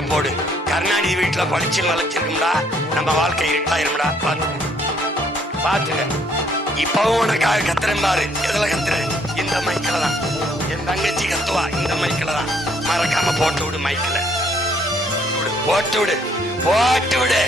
மைக்க போடு. கருணாநிதி வீட்டுல பளிச்சு வளைச்சிருக்கும்டா, நம்ம வாழ்க்கை இருட்டாயிரும்டா. பாத்துக்க. இப்பவும் உனக்காக கத்துறேன் பாரு. எதுல கத்துறேன்? இந்த மைக்கில தான். என் தங்கச்சி கத்துவா இந்த மைக்கில தான். மறக்காம போட்டு விடு. மைக்கில போட்டு விடு, போட்டு விடு.